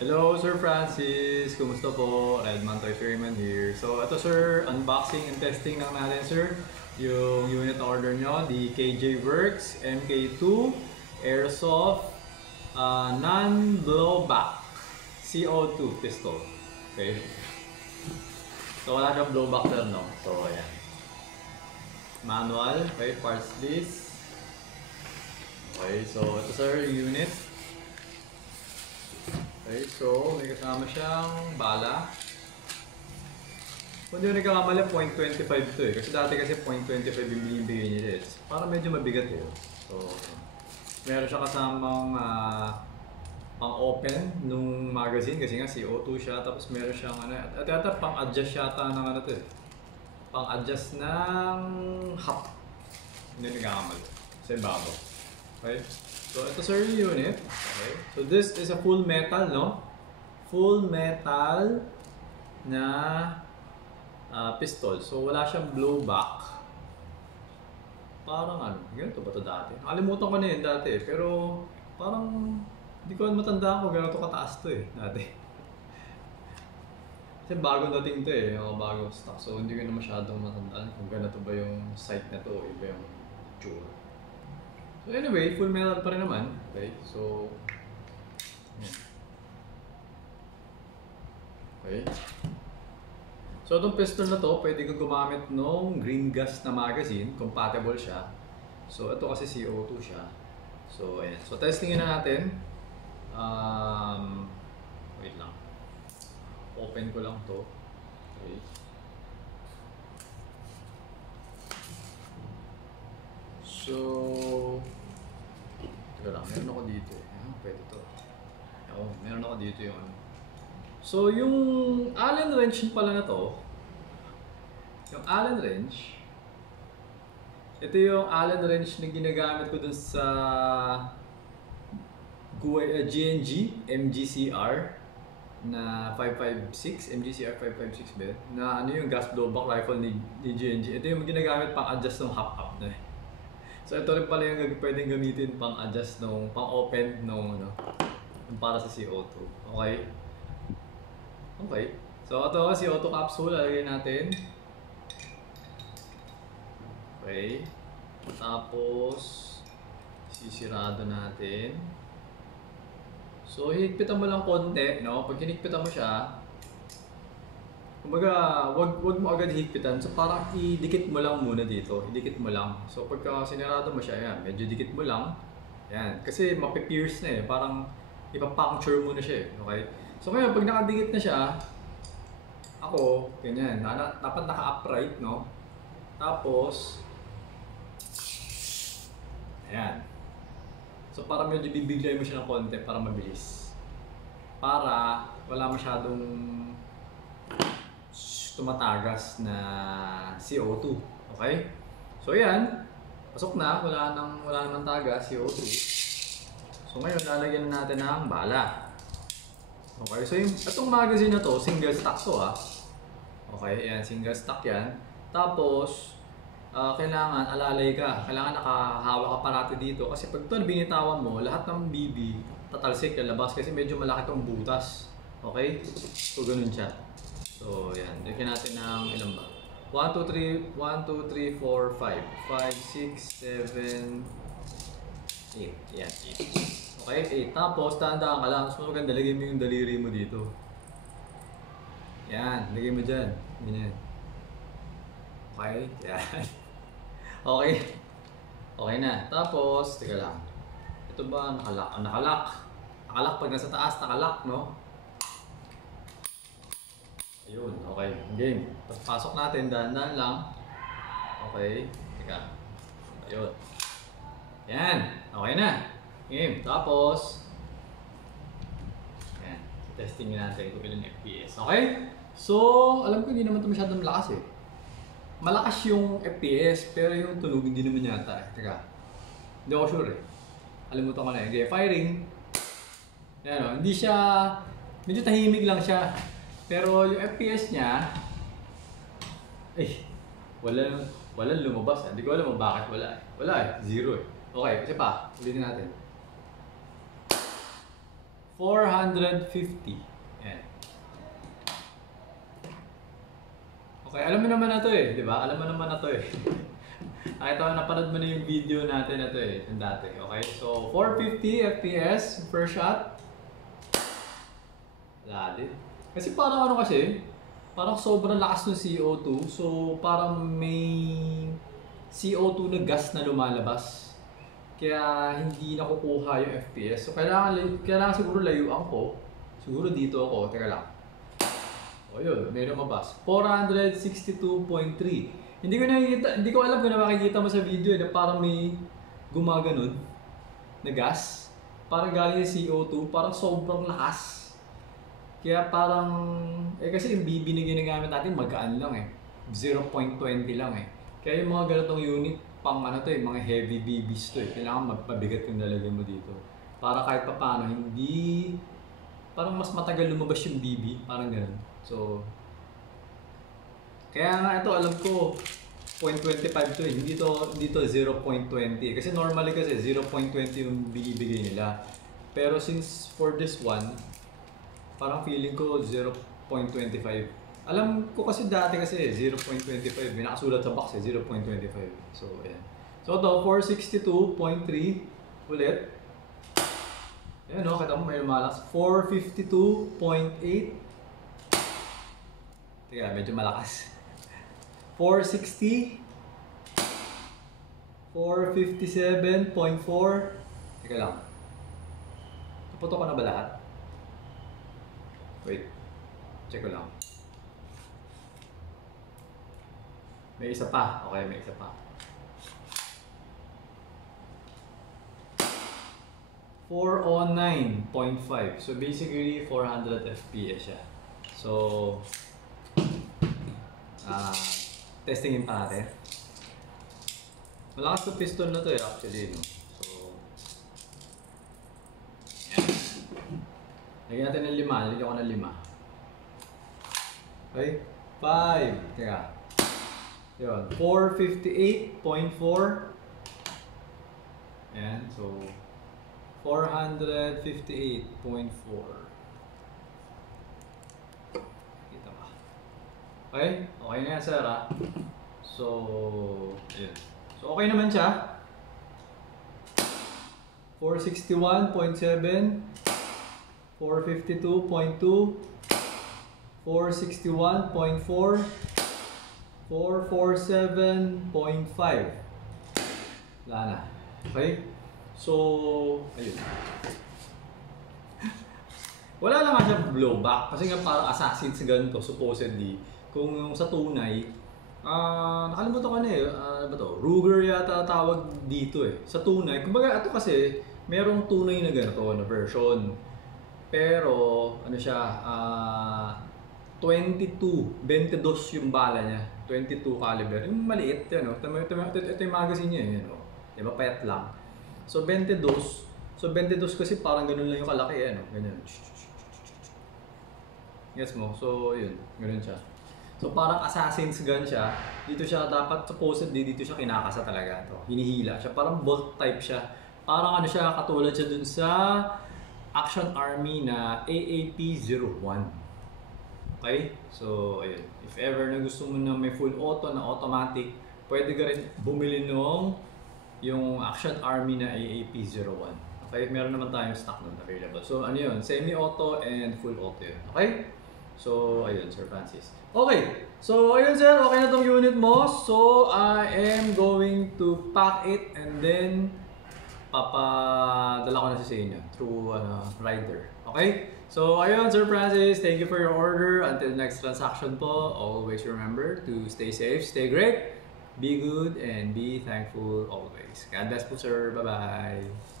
Hello, Sir Francis. Kumusta po? Redman Toy Ferryman here. So, ito sir, unboxing and testing lang natin sir. Yung unit order nyo, the KJ Works MK2 Airsoft non-blowback CO2 pistol. Okay. So, wala siyang blowback sir, no? So, ayan. Manual, okay, parts list. Okay, so ito sir, yung unit. Okay, so may kasama siyang bala. Kung di ko nagkakamali, 0.25 to eh. Kasi dati kasi 0.25 yung binibigay niya eh. Para medyo mabigat eh. So, meron siya kasamang pang-open nung magazine kasi nga CO2 siya. Tapos meron siyang ano, at yata pang-adjust yata ng ano to eh. Pang-adjust ng hap. Hindi nagkakamali. Kasi bago. Okay? So, ito sir yung unit. Okay. So, this is a full metal, no? Full metal na pistol. So, wala siyang blowback. Parang ano, ganito ba ito dati? Nakalimutan ko na yun dati pero parang hindi ko matandaan kung gano'n ito kataas to eh, dati. Kasi bagong dating to eh, bagong stock. So, hindi ko na masyadong matandaan kung ganito ba yung site na to o iba yung tsura. So anyway, full metal pa rin naman. Okay, so okay. So itong pistol na to, pwede kang gumamit ng green gas na magazine, compatible siya. So ito kasi CO2 siya. So ayan. So testingin na natin. Wait lang. Open ko lang to. Okay. So, teka lang, meron ako dito eh. Pwede to. Oo, meron ako dito yung ano. So, yung Allen wrench pala na to, yung Allen wrench, ito yung Allen wrench na ginagamit ko dun sa GNG MGCR na 556, MGCR 556 ba yun? Na ano yung gas blowback rifle ni GNG. Ito yung ginagamit pang adjust ng hop-up na eh. So ito rin pala yung pwedeng gamitin pang adjust nung pang open nung ano, yung para sa CO2. Okay? Okay. So ito CO2 capsule lalagay natin. Okay. Tapos sisirado natin. So higpitan mo lang konti, no? Pag hinigpitan mo siya, kumbaga, wag mo agad higpitan. So parang idikit mo lang muna dito. Idikit mo lang. So pagka sinarado mo siya, yan, medyo dikit mo lang. Yan. Kasi mapipierce na eh. Parang ipapuncture mo na siya eh. Okay? So ngayon, pag nakadikit na siya, ako, ganyan. Dapat naka-upright, no? Tapos, ayan. So parang medyo bibiglay mo siya ng konti para mabilis. Para wala masyadong tumatagas na CO2. Okay? So yan, pasok na, wala namang tagas, CO2. So ngayon, lalagyan natin ng bala. Okay, so itong magazine na to, single stock to ha. Okay, yan, single stock yan. Tapos, kailangan alalay ka. Kailangan nakahawak ka parati dito. Kasi pag ito binitawan mo, lahat ng BB, tatalsik, lalabas kasi medyo malaki itong butas. Okay? So ganun siya. So, yan. Lagyan natin ng ilan ba? 1, 2, 3, 1, 2, 3, 4, 5. 5, 6, 7, 8. Yan, 8. Okay, 8. Tapos, tandaan ka lang. Mas maganda, lagay mo yung daliri mo dito. Yan, lagay mo dyan. Ganyan. Okay, yan. Okay. Okay na. Tapos, teka lang. Ito ba, nakalak? Nakalak. Nakalak pag nasa taas, nakalak, no? Ayun, okay. Game. Tapos pasok natin, dahan-dahan lang. Okay. Teka. Ayun. Yan. Okay na. Game. Tapos, yan. Testing natin kung ilang FPS. Okay? So, alam ko hindi naman ito masyadong malakas eh. Malakas yung FPS, pero yung tunog hindi naman yata eh. Teka. Hindi ako sure eh. Alimutan ko na eh. Okay, firing. Yan o. Hindi siya, medyo tahimik lang siya. Pero yung FPS niya, walang lumabas. Hindi ko alam kung bakit wala eh. Wala eh, zero eh. Okay, kasi pa, ulitin natin. 450. Yan. Okay, alam mo naman na to eh, di ba? Alam mo naman na to eh. Nakita ko, napanood mo na yung video natin na to eh, yung dati. Okay, so 450 FPS per shot. Wala din. Kasi parang ano kasi, parang sobrang lakas ng CO2. So parang may CO2 na gas na lumalabas. Kaya hindi nakukuha yung FPS. So kailangan siguro layuan ko. Siguro dito ako. Teka lang. O yun, may lumabas. 462.3. Hindi ko alam kung makikita mo sa video na parang may gumaganon na gas. Parang galing yung CO2. Parang sobrang lakas. Kaya parang, kasi yung BB na ginagamit natin magkaan lang eh. 0.20 lang eh. Kaya yung mga ganitong unit, pang ano to eh, mga heavy BBs to eh. Kailangan magpabigat yung lalagyan mo dito. Para kahit pa paano, hindi, parang mas matagal lumabas yung BB. Parang ganun. So, kaya nga ito, alam ko, 0.25 to eh. Hindi to 0.20. Kasi normally kasi 0.20 yung binibigay nila. Pero since for this one, parang feeling ko 0.25. Alam ko kasi dati kasi 0.25. May nakasulat sa box eh, 0.25. So, ayan. So, ito, 462.3 ulit. Ayan o, kita mo may lumalas. 452.8. Teka, medyo malakas. 460. 457.4. Teka lang. Naputo ko na ba lahat? Wait, check ko lang. May isa pa. Okay, may isa pa. 409.5. So basically, 400 FPS siya. So, testingin pa natin. Malakas yung piston na to eh, actually. No? Lagyan natin ng 5. Lagyan ko ng 5. Okay? 5. Teka. Yun. 458.4. Ayan. So, 458.4. Kita ba? Okay? Okay na yan, sir, ha? So, yun. So, okay naman siya. 461.7. 452.2, 461.4, 447.5. Wala na. Okay? So, ayun. Wala lang nga siya blowback. Kasi nga parang Assassin's Gun to, supposedly. Kung yung sa tunay, nakalimutan ko na eh. Ano ba to? Ruger yata tawag dito eh. Sa tunay. Kumbaga, ito kasi, merong tunay na ganito na version. Pero, ano siya, 22 yung bala niya. 22 caliber. Yung maliit, yan, no? Ito yung magazine niya, yan, no? Diba, payat lang. So, 22. So, 22 kasi parang ganun lang yung kalaki, ano? Ganyan. Gets mo? So, yun. Ganun siya. So, parang Assassin's Gun siya. Dito siya, dapat supposedly, dito siya kinakasa talaga. Ito. Hinihila siya. Parang bolt type siya. Parang ano siya, katulad siya dun sa Action Army na AAP-01. Okay? So, ayun. If ever na gusto mo na may full auto na automatic, pwede ka rin bumili nung yung Action Army na AAP-01. Okay? Meron naman tayong stock nun available. So, ano yun? Semi-auto and full auto yun. Okay? So, ayun, Sir Francis. Okay. So, ayun, sir. Okay na tong unit mo. So, I am going to pack it and then papadala ko na sa inyo through rider. Okay? So, ayun, Sir Francis, thank you for your order. Until next transaction po, always remember to stay safe, stay great, be good, and be thankful always. God bless po, sir. Bye-bye.